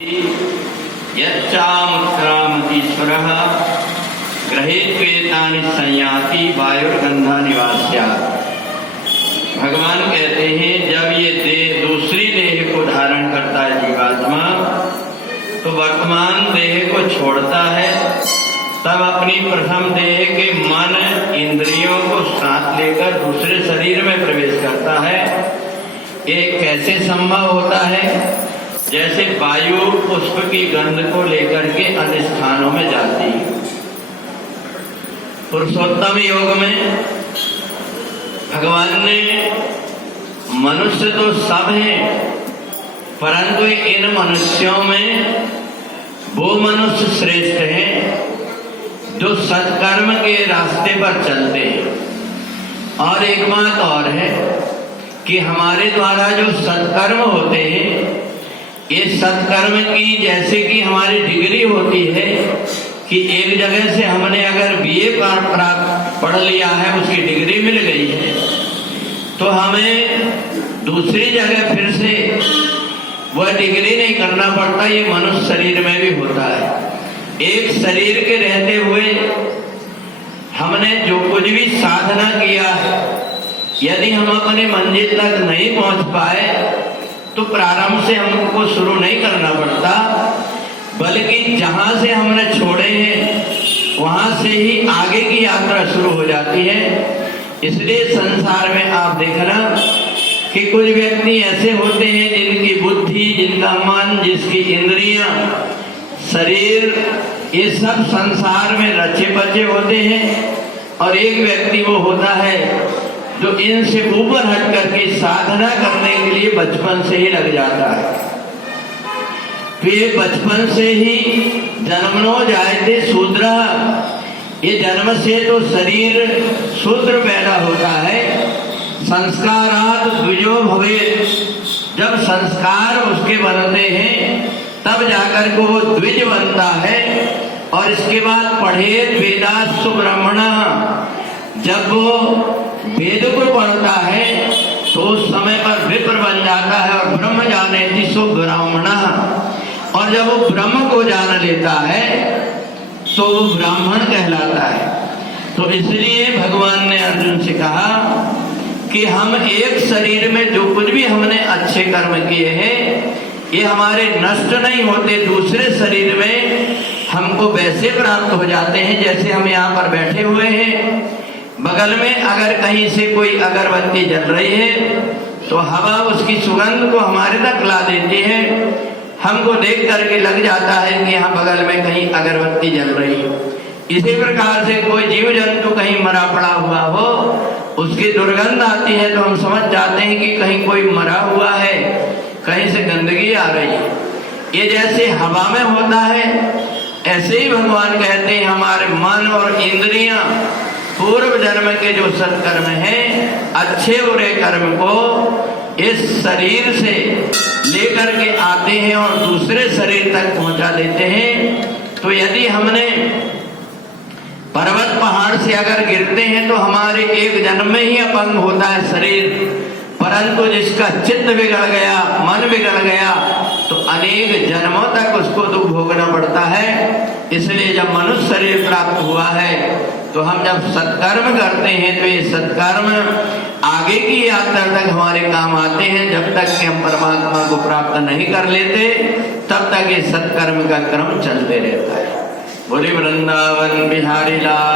यच्चामुत्क्रामतीश्वरः गृहीत्वेतानि संयाति वायुर्गंधा निवास्या। भगवान कहते हैं जब ये देह दूसरी देह को धारण करता है जीवात्मा, तो वर्तमान देह को छोड़ता है, तब अपनी प्रथम देह के मन इंद्रियों को साथ लेकर दूसरे शरीर में प्रवेश करता है। ये कैसे संभव होता है? जैसे वायु पुष्प की गंध को लेकर के अन्य स्थानों में जाती है। पुरुषोत्तम योग में भगवान ने मनुष्य तो सब हैं, परंतु इन मनुष्यों में वो मनुष्य श्रेष्ठ हैं जो सत्कर्म के रास्ते पर चलते हैं। और एक बात और है कि हमारे द्वारा जो सत्कर्म होते हैं, ये सत्कर्म की जैसे कि हमारी डिग्री होती है कि एक जगह से हमने अगर बीए पढ़ लिया है, उसकी डिग्री मिल गई है, तो हमें दूसरी जगह फिर से वह डिग्री नहीं करना पड़ता। ये मनुष्य शरीर में भी होता है। एक शरीर के रहते हुए हमने जो कुछ भी साधना किया है, यदि हम अपने मंजिल तक नहीं पहुंच पाए तो प्रारंभ से हमको शुरू नहीं करना पड़ता, बल्कि जहां से हमने छोड़े हैं वहां से ही आगे की यात्रा शुरू हो जाती है। इसलिए संसार में आप देखना कि कुछ व्यक्ति ऐसे होते हैं जिनकी बुद्धि, जिनका मन, जिसकी इंद्रियां, शरीर, ये सब संसार में रचे बचे होते हैं, और एक व्यक्ति वो होता है जो इनसे ऊपर हट करके साधना करने के लिए बचपन से ही लग जाता है। तो ये बचपन से ही जन्मनो जायते शूद्र, ये जन्म से तो शरीर शूद्र पैदा होता है। संस्कारात् द्विजो भवेत्, जब संस्कार उसके बनते हैं तब जाकर को वो द्विज बनता है। और इसके बाद पढ़ेत वेदास्तु ब्रह्मणः, जब वो वेद को पढ़ता है तो उस समय पर विप्र बन जाता है, और ब्रह्म जानेति सो ब्राह्मणः, और जब वो ब्रह्म को जान लेता है तो वो ब्राह्मण कहलाता है। तो इसलिए भगवान ने अर्जुन से कहा कि हम एक शरीर में जो कुछ भी हमने अच्छे कर्म किए हैं, ये हमारे नष्ट नहीं होते, दूसरे शरीर में हमको वैसे प्राप्त हो जाते हैं जैसे हम यहाँ पर बैठे हुए हैं। बगल में अगर कहीं से कोई अगरबत्ती जल रही है तो हवा उसकी सुगंध को हमारे तक ला देती है। हमको देख करके लग जाता है कि यहाँ बगल में कहीं अगरबत्ती जल रही है। इसी प्रकार से कोई जीव जंतु कहीं मरा पड़ा हुआ हो, उसकी दुर्गंध आती है तो हम समझ जाते हैं कि कहीं कोई मरा हुआ है, कहीं से गंदगी आ रही है। ये जैसे हवा में होता है, ऐसे ही भगवान कहते हैं हमारे मन और इंद्रियां पूर्व जन्म के जो सत्कर्म हैं, अच्छे बुरे कर्म को इस शरीर से लेकर के आते हैं और दूसरे शरीर तक पहुंचा देते हैं। तो यदि हमने पर्वत पहाड़ से अगर गिरते हैं तो हमारे एक जन्म में ही अपंग होता है शरीर, परंतु जिसका चित्त बिगड़ गया, मन बिगड़ गया, तो अनेक जन्मों तक उसको दुख भोगना पड़ता है। इसलिए जब मनुष्य शरीर प्राप्त हुआ है तो हम जब सत्कर्म करते हैं तो ये सत्कर्म आगे की यात्रा तक हमारे काम आते हैं। जब तक कि हम परमात्मा को प्राप्त नहीं कर लेते तब तक ये सत्कर्म का क्रम चलते रहता है। बोले वृंदावन बिहारी लाल